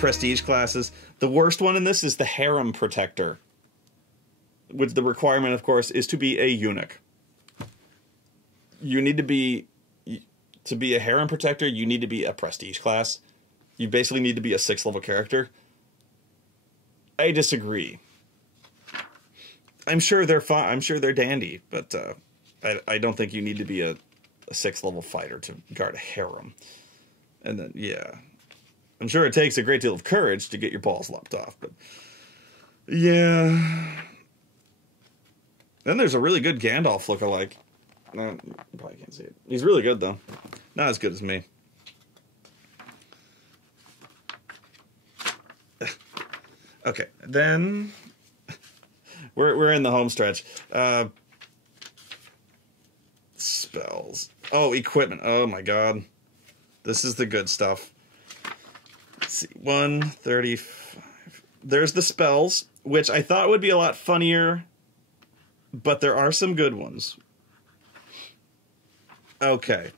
prestige classes. The worst one in this is the harem protector, which the requirement, of course, is to be a eunuch. You need to be a harem protector, you need to be a prestige class. You basically need to be a 6th level character. I disagree. I'm sure they're fine. I'm sure they're dandy, but I don't think you need to be a 6th level fighter to guard a harem. And then, yeah. I'm sure it takes a great deal of courage to get your balls lopped off, but yeah. Then there's a really good Gandalf lookalike. No, you probably can't see it. He's really good, though. Not as good as me. Okay, then we're in the home stretch. Spells. Oh, equipment. Oh my god. This is the good stuff. Let's see. 135. There's the spells, which I thought would be a lot funnier, but there are some good ones. Okay.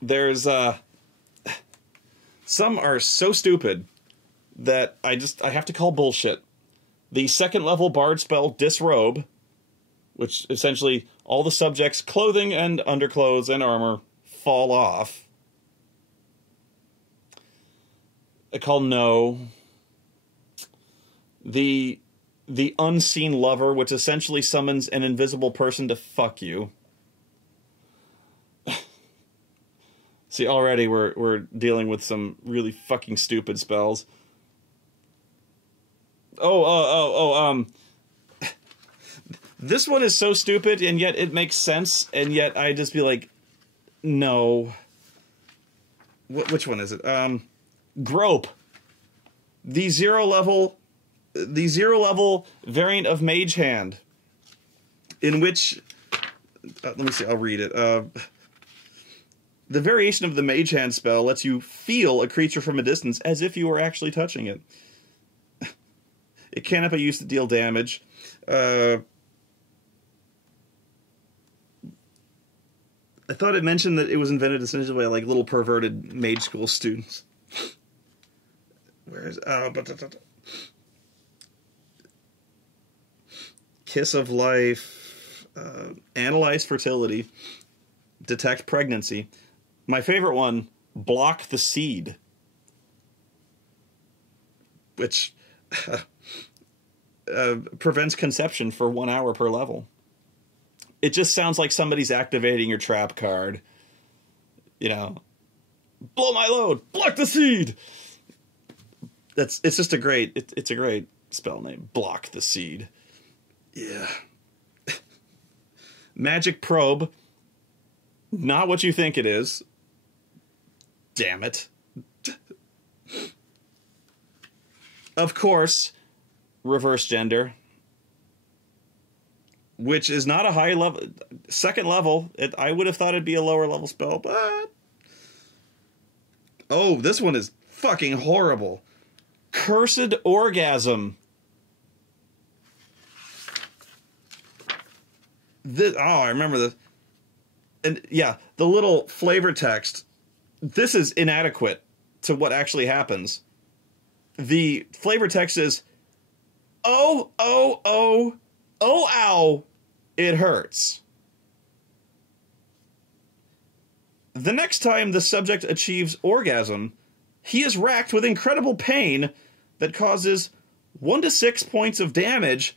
There's some are so stupid that I have to call bullshit. The 2nd level bard spell Disrobe, which essentially all the subjects' clothing and underclothes and armor fall off. I call no. The unseen lover, which essentially summons an invisible person to fuck you. See, already we're dealing with some really fucking stupid spells. This one is so stupid, and yet it makes sense, and yet I just be like, no. Which one is it? Grope. The zero level variant of Mage Hand, in which, let me see, I'll read it. The variation of the Mage Hand spell lets you feel a creature from a distance as if you were actually touching it. It cannot be used to deal damage. I thought it mentioned that it was invented essentially by like little perverted mage school students. Where is Kiss of Life, analyze fertility, detect pregnancy. My favorite one, block the seed, which prevents conception for 1 hour per level. It just sounds like somebody's activating your trap card. You know, blow my load, block the seed. It's just a great, it's a great spell name, block the seed. Yeah. Magic probe, not what you think it is. Damn it. Of course, reverse gender, which is not a high level, 2nd level. I would have thought it'd be a lower level spell, but oh, this one is fucking horrible. Cursed orgasm. I remember this. And yeah, the little flavor text. This is inadequate to what actually happens. The flavor text is, oh, ow, it hurts. The next time the subject achieves orgasm, he is racked with incredible pain that causes 1 to 6 points of damage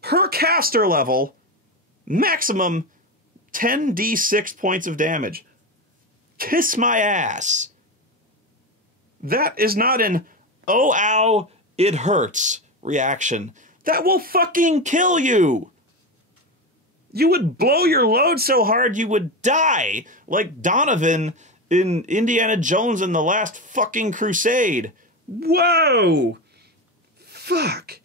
per caster level, maximum 10d6 points of damage. Kiss my ass. That is not an, oh, ow, it hurts reaction. That will fucking kill you. You would blow your load so hard you would die, like Donovan in Indiana Jones and the Last fucking Crusade. Whoa! Fuck.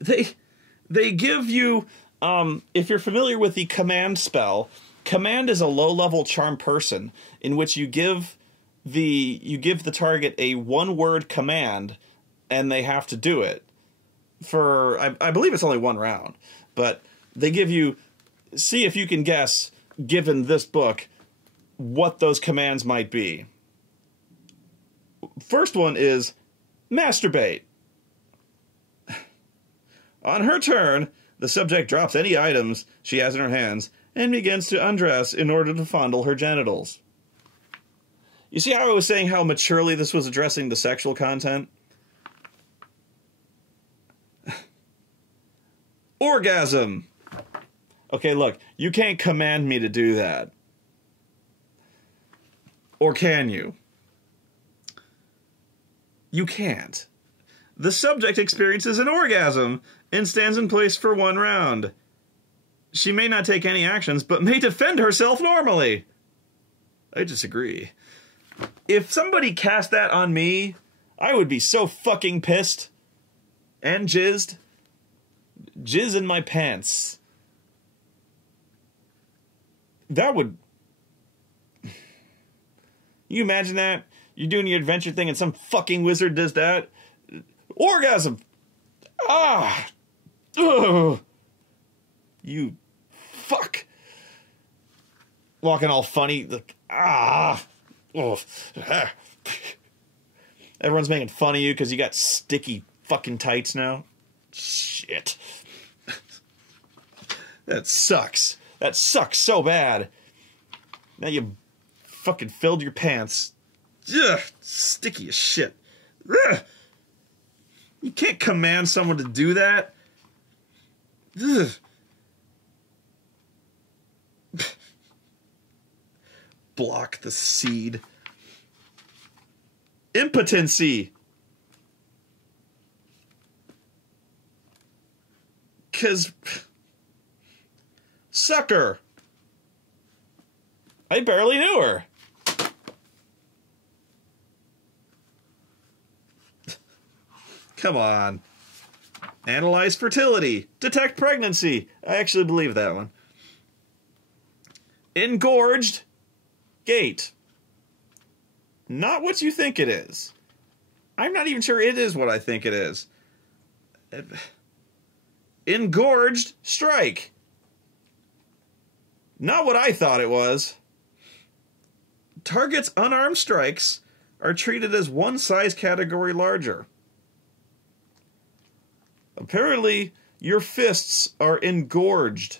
They give you, if you're familiar with the command spell, command is a low-level charm person in which you give the target a one-word command and they have to do it for, I believe it's only 1 round, but they give you, see if you can guess, given this book, what those commands might be. First one is masturbate. On her turn, the subject drops any items she has in her hands and begins to undress in order to fondle her genitals. You see how I was saying how maturely this was addressing the sexual content? Orgasm! Okay, look, you can't command me to do that. Or can you? You can't. The subject experiences an orgasm and stands in place for 1 round. She may not take any actions, but may defend herself normally. I disagree. If somebody cast that on me, I would be so fucking pissed. And jizzed. Jizz in my pants. That would... You imagine that? You're doing your adventure thing and some fucking wizard does that? Orgasm! Ah! Ugh! You fuck! Walking all funny, like, ah! Oh. Ah. Everyone's making fun of you because you got sticky fucking tights now. Shit. That sucks. That sucks so bad. Now you fucking filled your pants. Ugh, sticky as shit. Ugh. You can't command someone to do that. Ugh. Block the seed. Impotency. 'Cause... Sucker. I barely knew her. Come on. Analyze fertility. Detect pregnancy. I actually believe that one. Engorged. Gate. Not what you think it is. I'm not even sure it is what I think it is. Engorged strike. Not what I thought it was. Target's unarmed strikes are treated as one size category larger. Apparently, your fists are engorged.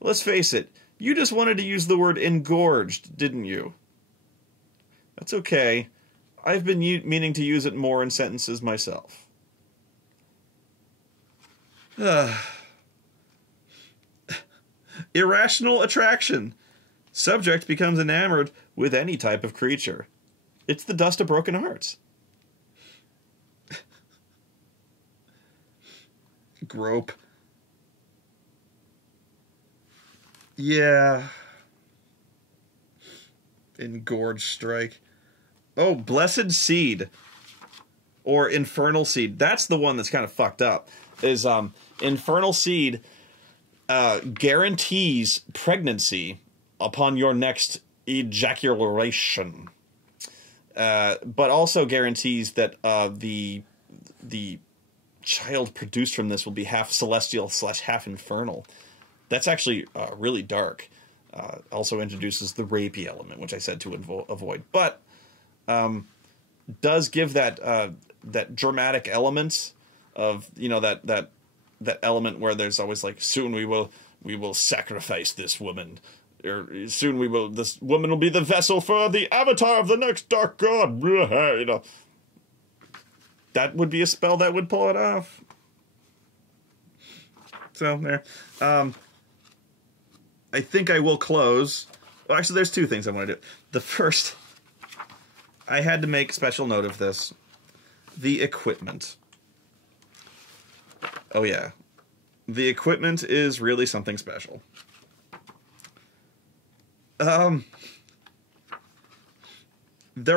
Let's face it, you just wanted to use the word engorged, didn't you? That's okay. I've been meaning to use it more in sentences myself. Irrational attraction. Subject becomes enamored with any type of creature. It's the dust of broken hearts. Grope. Yeah. Engorged strike. Oh, blessed seed. Or infernal seed. That's the one that's kind of fucked up. Is infernal seed guarantees pregnancy upon your next ejaculation. But also guarantees that the child produced from this will be half celestial / half infernal. That's actually really dark. Also introduces the rapey element, which I said to avoid. But does give that that dramatic element of, you know, that element where there's always like, soon we will sacrifice this woman, or soon this woman will be the vessel for the avatar of the next dark god. You know, that would be a spell that would pull it off. So there. I think I will close. Well, actually, there's 2 things I want to do. The first, I had to make special note of this. The equipment. Oh yeah. The equipment is really something special. There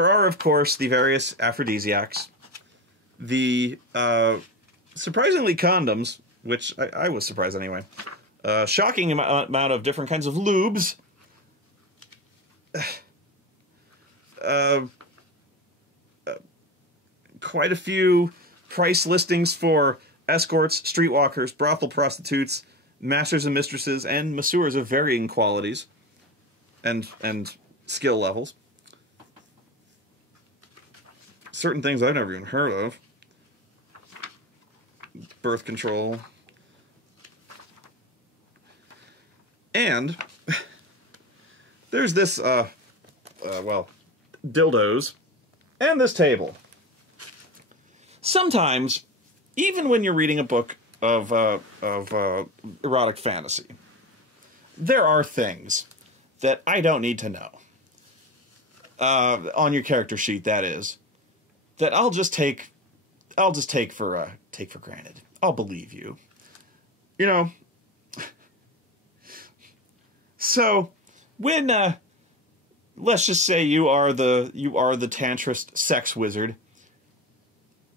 are, of course, the various aphrodisiacs. The, surprisingly, condoms, which I was surprised anyway. Shocking amount of different kinds of lubes. Quite a few price listings for escorts, streetwalkers, brothel prostitutes, masters and mistresses, and masseurs of varying qualities and skill levels. Certain things I've never even heard of. Birth control. And there's this, well, dildos and this table. Sometimes, even when you're reading a book of erotic fantasy, there are things that I don't need to know. On your character sheet, that is, that I'll just take for granted. I'll believe you. You know. So, when let's just say you are the tantrist sex wizard,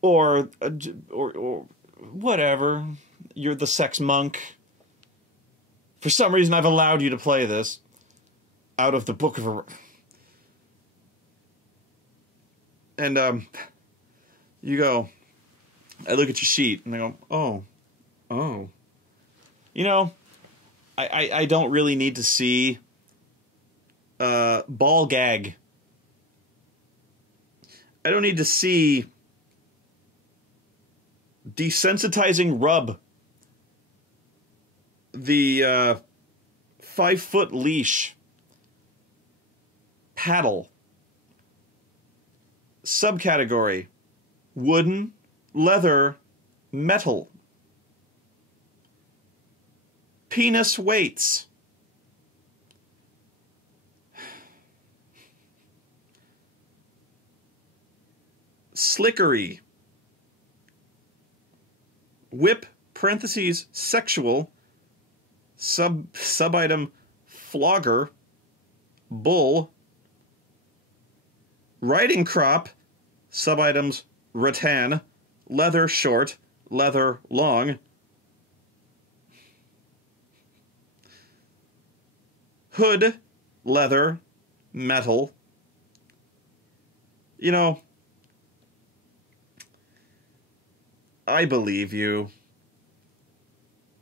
or whatever, you're the sex monk. For some reason, I've allowed you to play this out of the book of and you go. I look at your sheet and I go, oh. You know, I don't really need to see ball gag. I don't need to see desensitizing rub. The 5-foot leash. Paddle. Subcategory. Wooden, leather, metal. Penis weights. Slickery. Whip, parentheses, sexual. Sub-item, flogger. Bull. Riding crop. Sub-items, rattan. Leather short. Leather long. Hood, leather, metal. You know, I believe you.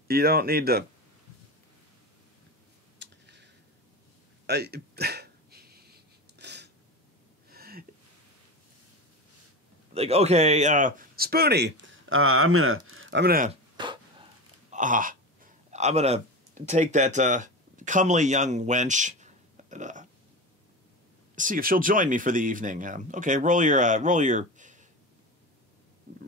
You don't need to... Like, okay, Spoonie, I'm gonna take that, comely young wench and, see if she'll join me for the evening. Okay, roll your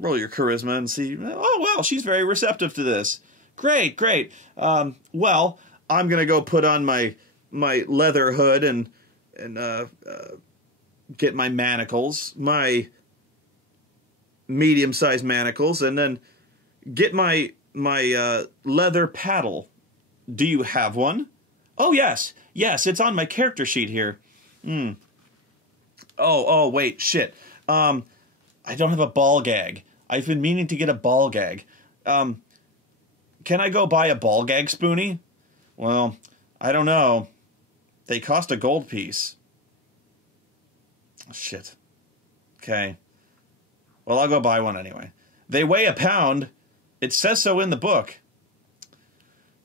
charisma and see. Oh, well, she's very receptive to this. Great. Well, I'm gonna go put on my leather hood and get my manacles, my medium-sized manacles, and then get my leather paddle. Do you have one? Oh, yes, it's on my character sheet here. Oh, wait, shit. I don't have a ball gag. I've been meaning to get a ball gag. Can I go buy a ball gag, Spoonie? Well, I don't know. They cost a gold piece. Shit. Okay. Well, I'll go buy one anyway. They weigh a pound. It says so in the book.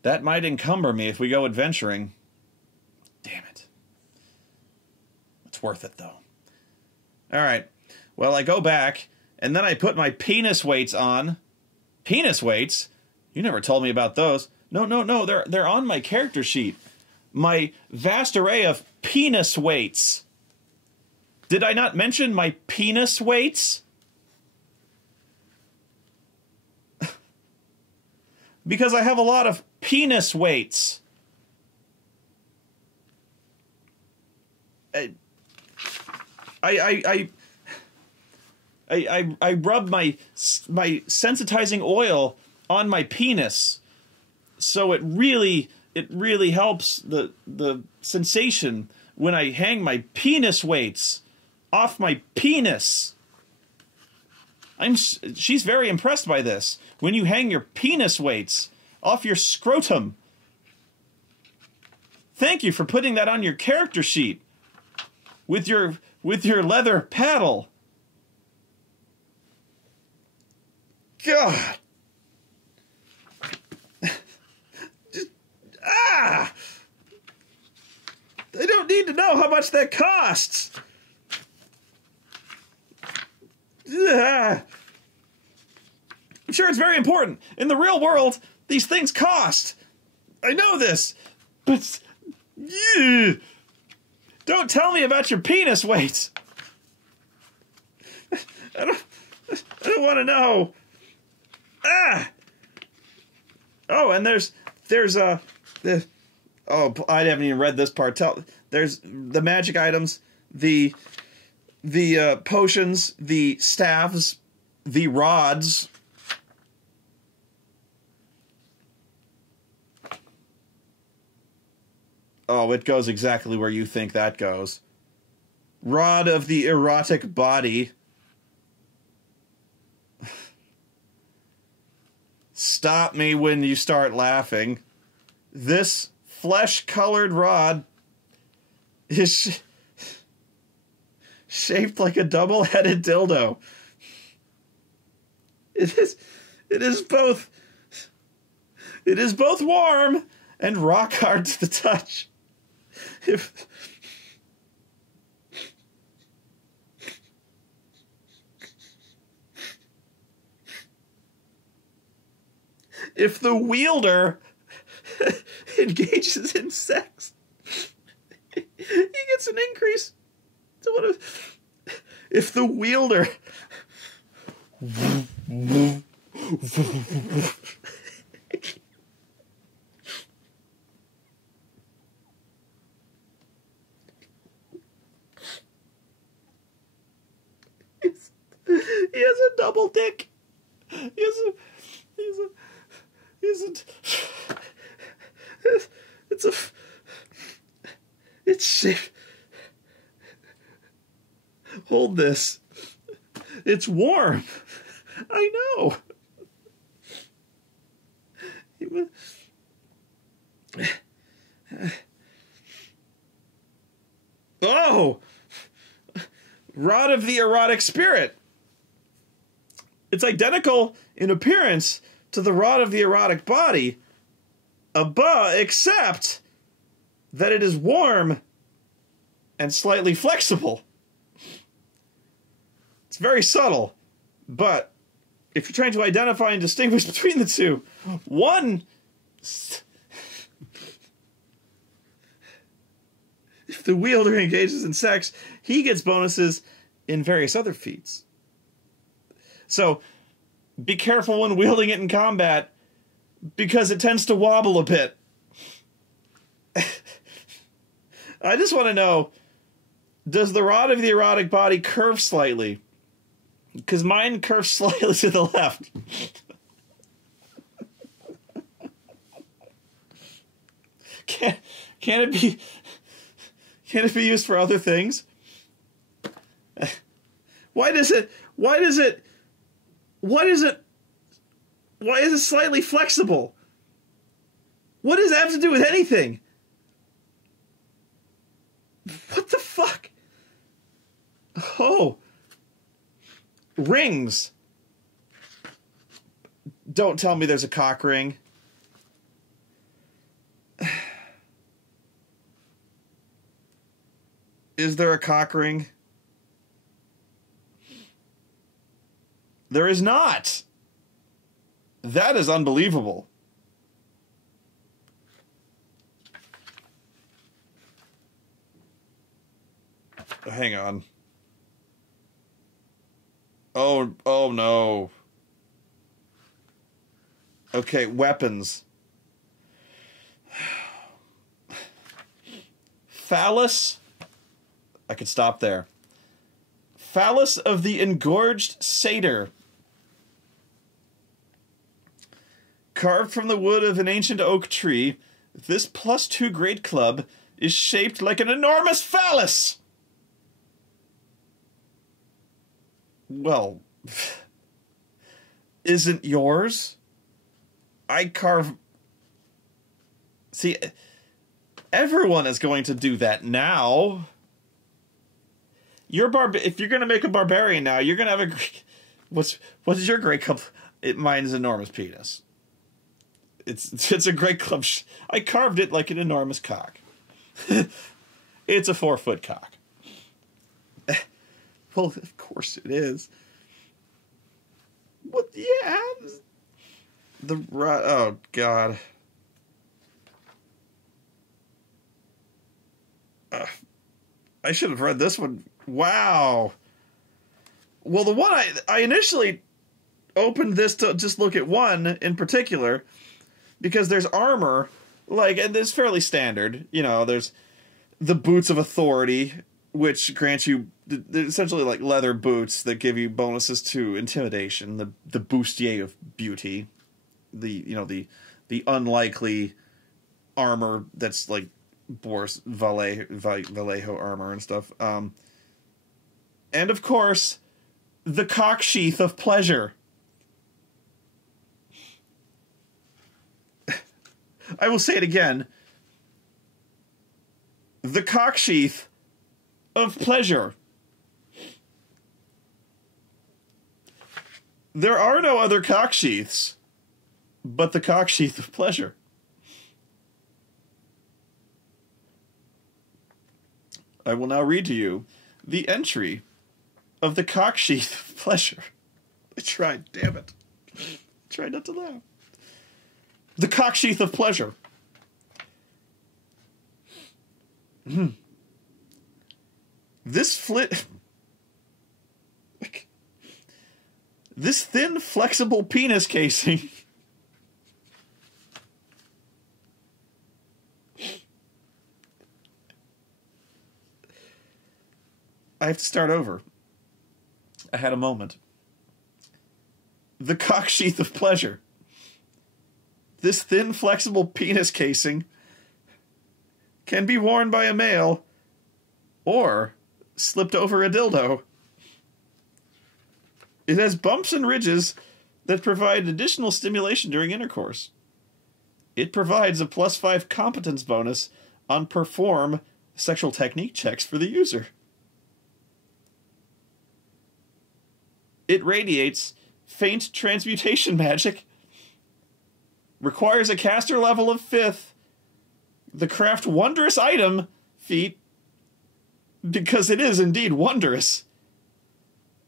That might encumber me if we go adventuring. Damn it. It's worth it, though. Alright. Well, I go back, and then I put my penis weights on. Penis weights? You never told me about those. No. They're on my character sheet. My vast array of penis weights. Did I not mention my penis weights? Because I have a lot of penis weights. I rub my sensitizing oil on my penis, so it really helps the sensation when I hang my penis weights off my penis. She's very impressed by this. When you hang your penis weights off your scrotum. Thank you for putting that on your character sheet with your leather paddle. God. I don't need to know how much that costs. I'm sure it's very important. In the real world, these things cost. I know this, but don't tell me about your penis weight. I don't want to know. Oh, and there's I haven't even read this part. There's the magic items, the potions, the staves, the rods. Oh, it goes exactly where you think that goes. Rod of the erotic body. Stop me when you start laughing. This flesh-colored rod is shaped like a double-headed dildo. It is both warm and rock hard to the touch. If the wielder engages in sex, he gets an increase to what if the wielder he has a double dick. It's shaped. Hold this. It's warm. I know. Oh! Rod of the erotic spirit. It's identical in appearance to the rod of the erotic body, except that it is warm and slightly flexible. It's very subtle, but if you're trying to identify and distinguish between the two, one, if the wielder engages in sex, he gets bonuses in various other feats. So, be careful when wielding it in combat, because it tends to wobble a bit. I just want to know, does the rod of the erotic body curve slightly? Because mine curves slightly to the left. Can it be used for other things? Why is it slightly flexible? What does that have to do with anything? What the fuck? Oh. Rings. Don't tell me there's a cock ring. Is there a cock ring? There is not. That is unbelievable. Hang on. Oh no. Okay, weapons. Phallus. I could stop there. Phallus of the engorged satyr. Carved from the wood of an ancient oak tree, this +2 great club is shaped like an enormous phallus. Well, isn't yours? I carve... See, everyone is going to do that now. If you're going to make a barbarian now, you're going to have a... What is your great club? Mine's enormous penis. It's a great club. I carved it like an enormous cock. It's a 4-foot cock. Well, of course it is. What? Yeah. Oh, God. I should have read this one. Wow. Well, the one I initially opened this to just look at one in particular, because there's armor, like, and it's fairly standard. You know, there's the boots of authority, which grants you they're essentially like leather boots that give you bonuses to intimidation, the bustier of beauty, the unlikely armor that's like Boris Vallejo armor and stuff. And of course, the Cocksheath of Pleasure. I will say it again. The Cocksheath of Pleasure. There are no other cocksheaths but the Cocksheath of Pleasure. I will now read to you the entry of the Cocksheath of Pleasure. I tried, damn it. I tried not to laugh. The Cocksheath of Pleasure. This thin, flexible penis casing I have to start over. I had a moment. The Cocksheath of Pleasure. This thin, flexible penis casing can be worn by a male or slipped over a dildo. It has bumps and ridges that provide additional stimulation during intercourse. It provides a +5 competence bonus on perform sexual technique checks for the user. It radiates faint transmutation magic, requires a caster level of 5th, the craft wondrous item feat, because it is indeed wondrous,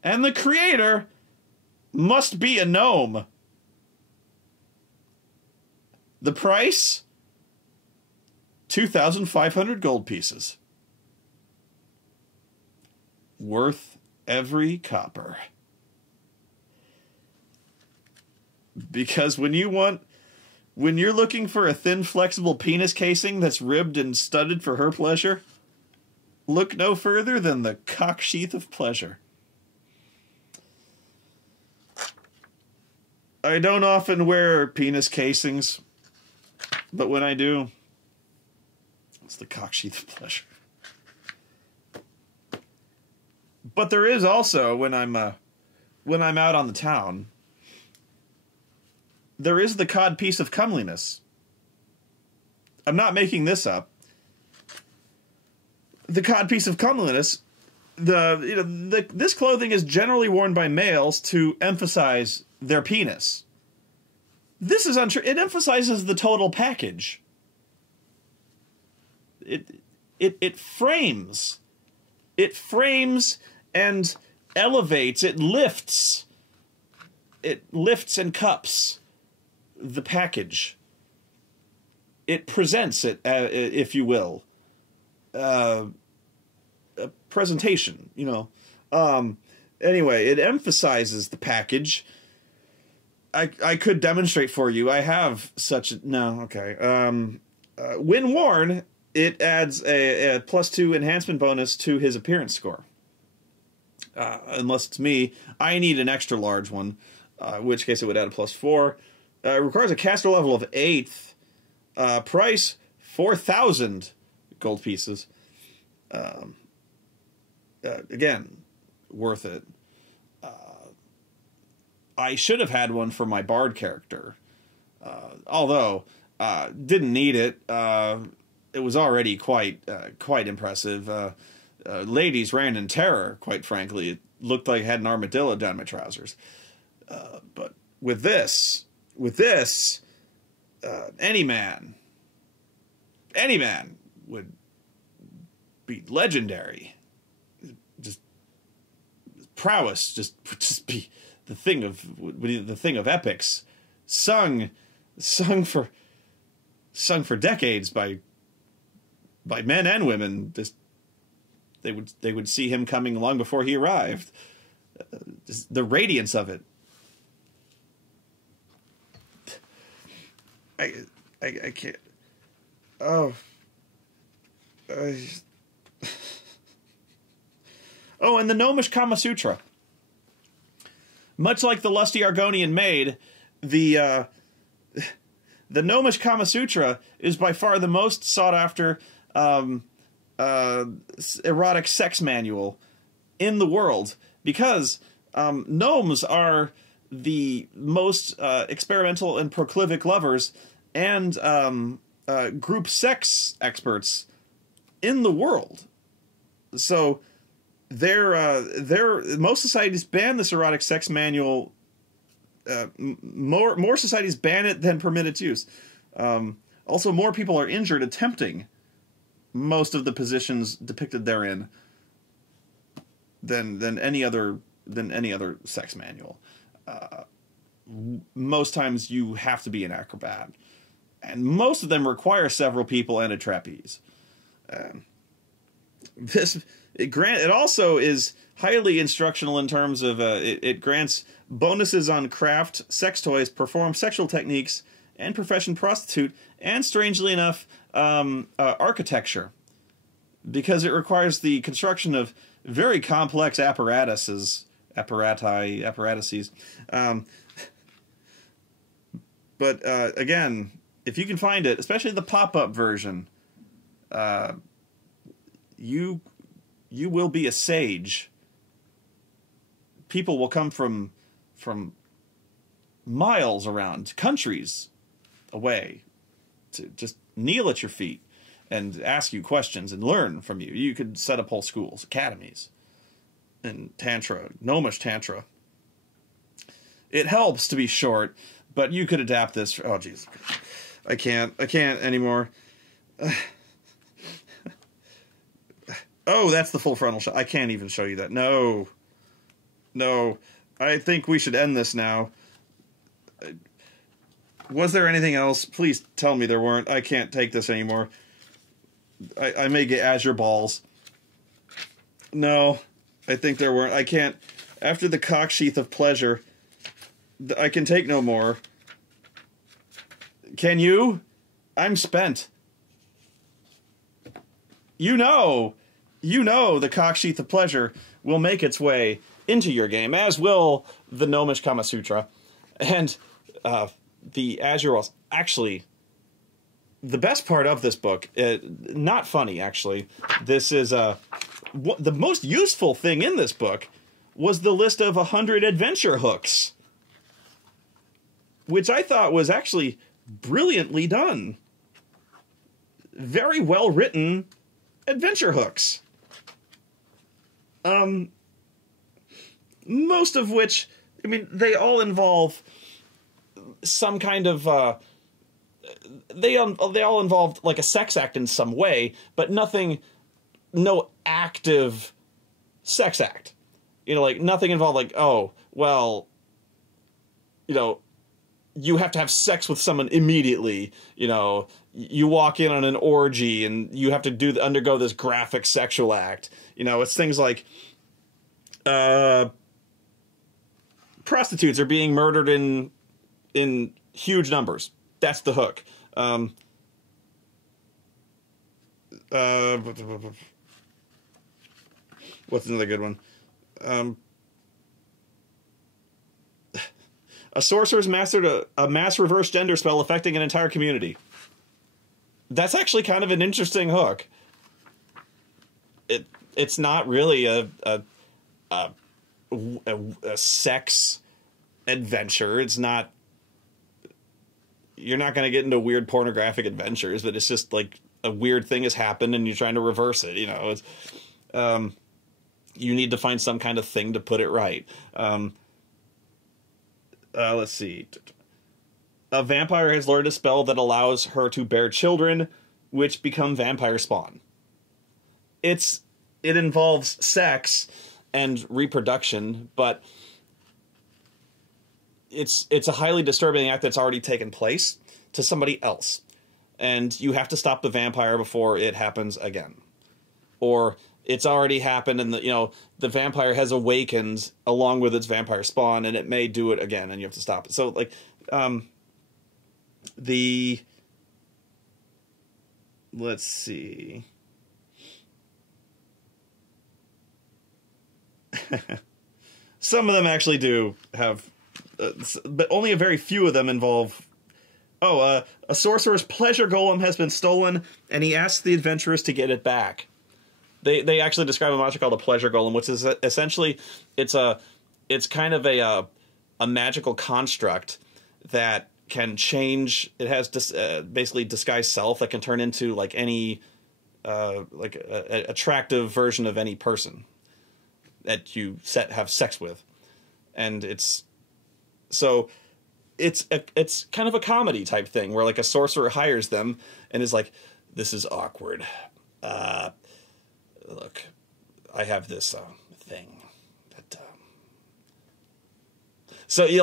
and the creator must be a gnome. The price? 2,500 gold pieces. Worth every copper. Because when you're looking for a thin, flexible penis casing that's ribbed and studded for her pleasure, look no further than the Cocksheath of Pleasure. I don't often wear penis casings, but when I do, it's the Cocksheath of Pleasure. But there is also, when I'm out on the town, there is the Codpiece of Comeliness. I'm not making this up. The Codpiece of Comeliness, this clothing is generally worn by males to emphasize their penis. This is untrue. It emphasizes the total package. It frames. It frames and elevates. It lifts. It lifts and cups the package. It presents it, if you will, a presentation, Anyway, it emphasizes the package. I could demonstrate for you. I have such a... No, okay. When worn, it adds a +2 enhancement bonus to his appearance score. Unless it's me, I need an extra large one, in which case it would add a +4. It requires a caster level of 8th. Price, 4,000 gold pieces. Again, worth it. I should have had one for my bard character. Although, didn't need it. It was already quite impressive. Ladies ran in terror, quite frankly. It looked like I had an armadillo down my trousers. But with this, any man would be legendary. Just prowess, just be the thing of epics, sung for decades by men and women. Just they would see him coming long before he arrived. Just the radiance of it. I can't. Oh. Oh, and the Gnomish Kamasutra. Much like the lusty Argonian maid, the Gnomish Kamasutra is by far the most sought after erotic sex manual in the world, because gnomes are the most experimental and prolific lovers and group sex experts in the world. So most societies ban this erotic sex manual. More societies ban it than permit its use. Also, more people are injured attempting most of the positions depicted therein than any other sex manual. Most times you have to be an acrobat, and most of them require several people and a trapeze. It also is highly instructional in terms of it grants bonuses on craft, sex toys, perform sexual techniques, and profession prostitute, and strangely enough, architecture, because it requires the construction of very complex apparatuses. But again, if you can find it, especially the pop-up version, you will be a sage. People will come from miles around, countries away, to just kneel at your feet and ask you questions and learn from you. You could set up whole schools, academies, and Tantra, Gnomish Tantra. It helps to be short, but you could adapt this. Oh, jeez. I can't anymore. Oh, that's the full frontal shot. I can't even show you that. No. I think we should end this now. Was there anything else? Please tell me there weren't. I can't take this anymore. I may get Azure balls. No, I think there weren't. I can't. After the Cocksheath of Pleasure, I can take no more. Can you? I'm spent. You know the Cocksheath of Pleasure will make its way into your game, as will the Gnomish Kamasutra. And the Azure Walls. Actually, the best part of this book, not funny, actually, this is the most useful thing in this book was the list of 100 adventure hooks, which I thought was actually brilliantly done. Very well written adventure hooks. Most of which, I mean, they all involve some kind of, they all involved like a sex act in some way, but no active sex act. You know, like nothing involved like, oh, well, you know, you have to have sex with someone immediately. You know, you walk in on an orgy and you have to undergo this graphic sexual act. You know, it's things like, prostitutes are being murdered in huge numbers. That's the hook. What's another good one? A sorcerer's mastered a mass reverse gender spell affecting an entire community. That's actually kind of an interesting hook. It's not really a sex adventure. It's not. You're not going to get into weird pornographic adventures, but it's just like a weird thing has happened and you're trying to reverse it. You know, it's, you need to find some kind of thing to put it right. Let's see. A vampire has learned a spell that allows her to bear children, which become vampire spawn. it involves sex and reproduction, but it's a highly disturbing act that's already taken place to somebody else, and you have to stop the vampire before it happens again, or it's already happened and the vampire has awakened along with its vampire spawn, and it may do it again, and you have to stop it. So like let's see. Some of them actually do have, but only a very few of them involve. A sorcerer's pleasure golem has been stolen, and he asks the adventurers to get it back. They actually describe a monster called a pleasure golem, which is essentially it's kind of a magical construct that can change. It has basically disguised self that can turn into like any like a attractive version of any person that you have sex with, and it's kind of a comedy type thing where like a sorcerer hires them and is like, this is awkward. Look, I have this thing that so you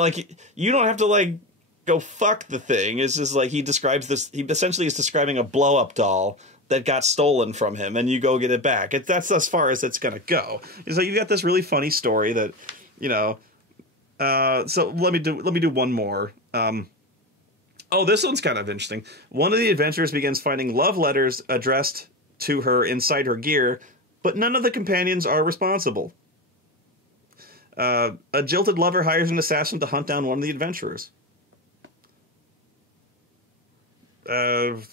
don't have to like go fuck the thing. It's just like he describes this. He essentially is describing a blow up doll that got stolen from him, and you go get it back. That's as far as it's gonna go. So you've got this really funny story that so let me do one more. This one's kind of interesting. One of the adventurers begins finding love letters addressed to her inside her gear, but none of the companions are responsible. A jilted lover hires an assassin to hunt down one of the adventurers. This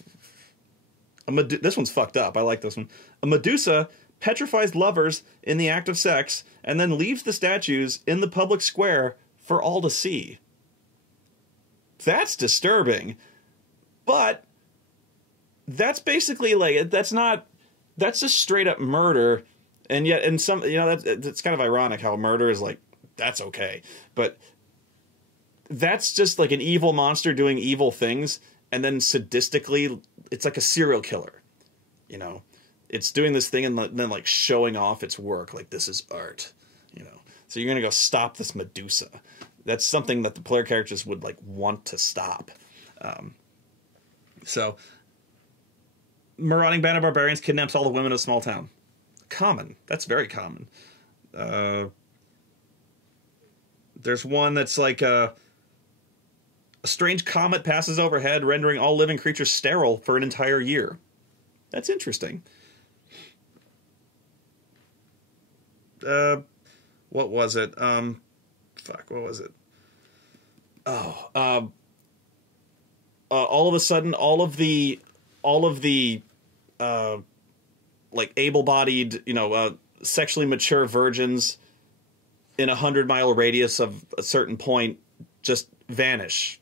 one's fucked up. I like this one. A Medusa petrifies lovers in the act of sex and then leaves the statues in the public square for all to see. That's disturbing. But that's basically like, that's just straight up murder. And yet in some, that's kind of ironic how murder is like, that's okay. But that's just like an evil monster doing evil things, and then sadistically, it's like a serial killer. It's doing this thing and then like showing off its work, like this is art. So you're gonna go stop this Medusa. That's something that the player characters would like want to stop. So marauding band of barbarians kidnaps all the women of a small town. Common. That's very common. There's one that's like a strange comet passes overhead, rendering all living creatures sterile for an entire year. That's interesting. What was it? What was it? All of a sudden, all of the like able-bodied, sexually mature virgins in 100-mile radius of a certain point just vanish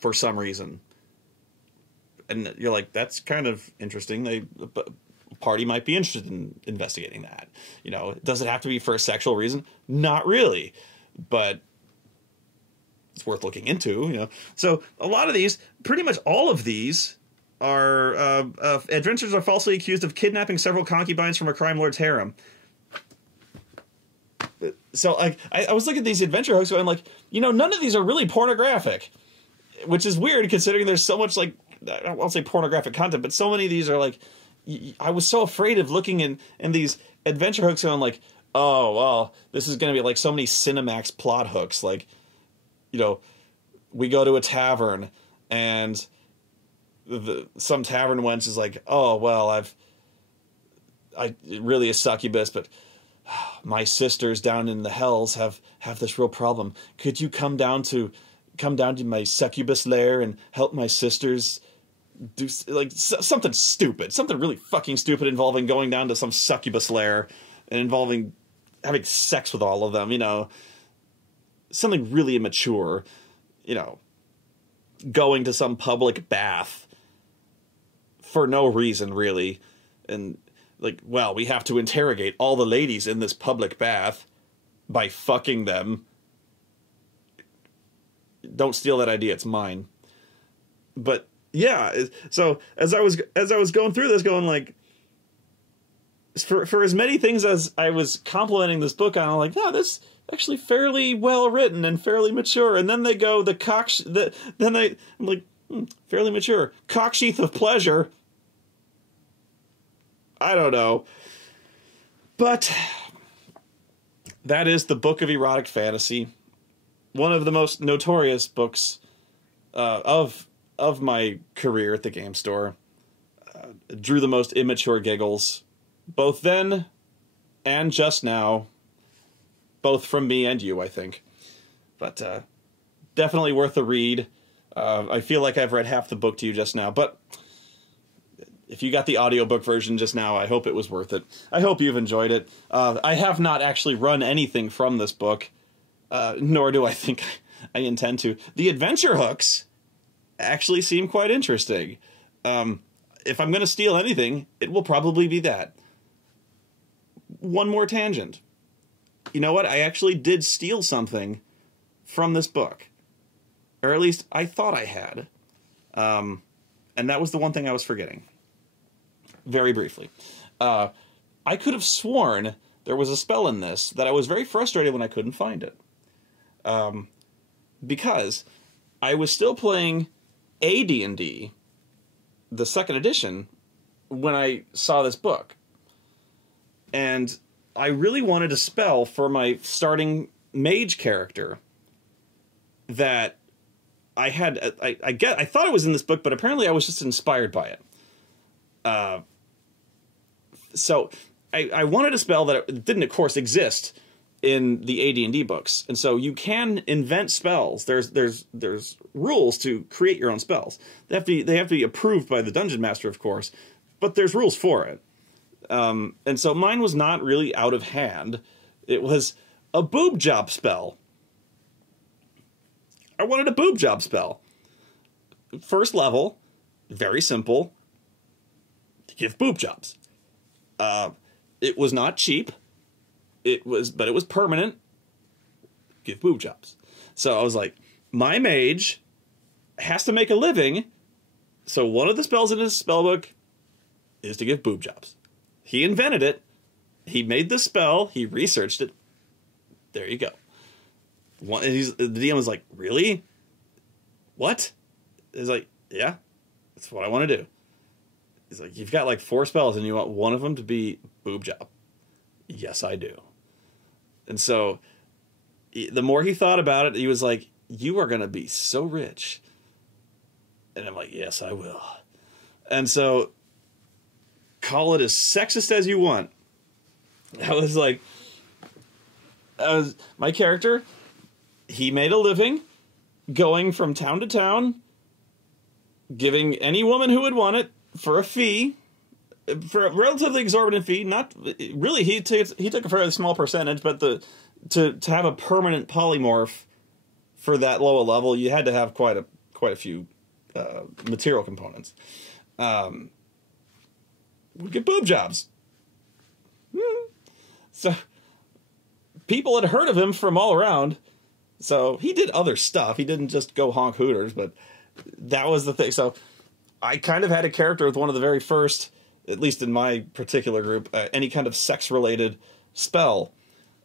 for some reason. And you're like, that's kind of interesting. The party might be interested in investigating that. Does it have to be for a sexual reason? Not really, but it's worth looking into. So a lot of these, pretty much all of these, are adventurers are falsely accused of kidnapping several concubines from a crime lord's harem. So I was looking at these adventure hooks going like, none of these are really pornographic, which is weird considering there's so much like, I won't say pornographic content, but so many of these are like, I was so afraid of looking in these adventure hooks going like, oh, well, this is going to be like so many Cinemax plot hooks. Like, we go to a tavern and some tavern wench is like, oh, well, I really a succubus, but my sisters down in the hells have this real problem. Could you come down to my succubus lair and help my sisters do like something stupid, something really fucking stupid involving going down to some succubus lair and involving having sex with all of them, something really immature, going to some public bath for no reason really. And like, well, we have to interrogate all the ladies in this public bath by fucking them. Don't steal that idea, it's mine. But yeah, so as I was going through this, going like, for as many things as I was complimenting this book on, I'm like, yeah, this actually fairly well written and fairly mature. And then they go I'm like, fairly mature. Cocksheath of Pleasure. I don't know. But that is the book of erotic fantasy. One of the most notorious books of my career at the game store. Drew the most immature giggles, both then and just now. Both from me and you, I think. But definitely worth a read. I feel like I've read half the book to you just now, but if you got the audiobook version just now, I hope it was worth it. I hope you've enjoyed it. I have not actually run anything from this book, nor do I think I intend to. The adventure hooks actually seem quite interesting. If I'm going to steal anything, it will probably be that. One more tangent. You know what? I actually did steal something from this book. Or at least I thought I had. And that was the one thing I was forgetting. Very briefly. I could have sworn there was a spell in this that I was very frustrated when I couldn't find it. Because I was still playing a D&D, the second edition, when I saw this book. And I really wanted a spell for my starting mage character that I had. I thought it was in this book, but apparently I was just inspired by it. So I wanted a spell that didn't, of course, exist in the AD&D books, and so you can invent spells. There's rules to create your own spells. They have to be approved by the dungeon master, of course, but there's rules for it. And so mine was not really out of hand. It was a boob job spell. I wanted a boob job spell. First level, very simple. Give boob jobs. It was not cheap. But it was permanent. Give boob jobs. So I was like, my mage has to make a living. So one of the spells in his spellbook is to give boob jobs. He invented it. He made the spell. He researched it. There you go. The DM was like, really? What? He's like, yeah, that's what I want to do. He's like, you've got like 4 spells and you want one of them to be boob job. Yes, I do. And so the more he thought about it, he was like, you are going to be so rich. And I'm like, yes, I will. And so call it as sexist as you want. I was like, my character, he made a living going from town to town, giving any woman who would want it for a fee, for a relatively exorbitant fee. Not really, he took a fairly small percentage, but to have a permanent polymorph for that low a level, you had to have quite a few material components. We get boob jobs. So people had heard of him from all around. So he did other stuff. He didn't just go honk hooters, but that was the thing. So I kind of had a character with one of the very first, at least in my particular group, any kind of sex-related spell.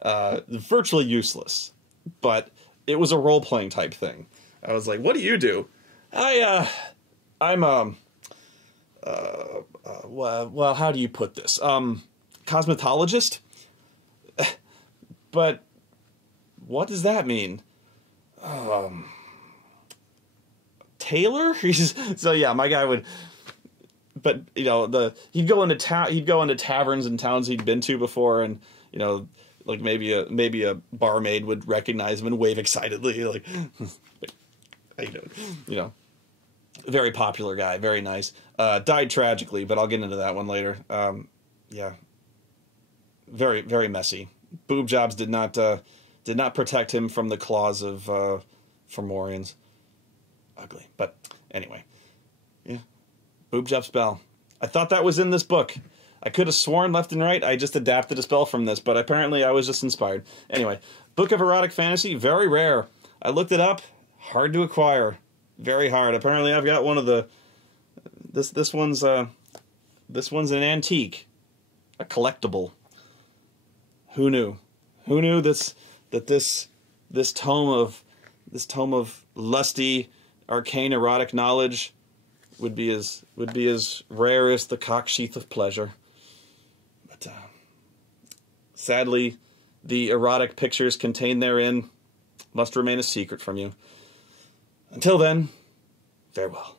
Virtually useless. But it was a role-playing type thing. I was like, what do you do? I'm well, how do you put this? Cosmetologist? But what does that mean? Tailor? So yeah, my guy would, but you know, he'd go into taverns and towns he'd been to before, and you know, like maybe a barmaid would recognize him and wave excitedly, like, how you doing? You know, very popular guy, very nice. Died tragically, but I'll get into that one later. Yeah, very, very messy. Boob jobs did not protect him from the claws of Fomorians. Ugly, but anyway, yeah, boob job spell. I thought that was in this book. I could have sworn left and right I just adapted a spell from this, but apparently I was just inspired. Anyway, book of erotic fantasy, very rare. I looked it up, hard to acquire, very hard. Apparently I've got one of the this one's an antique. a collectible. Who knew? Who knew this tome of lusty, arcane erotic knowledge would be as rare as the Cocksheath of Pleasure? But sadly, the erotic pictures contained therein must remain a secret from you. Until then, farewell.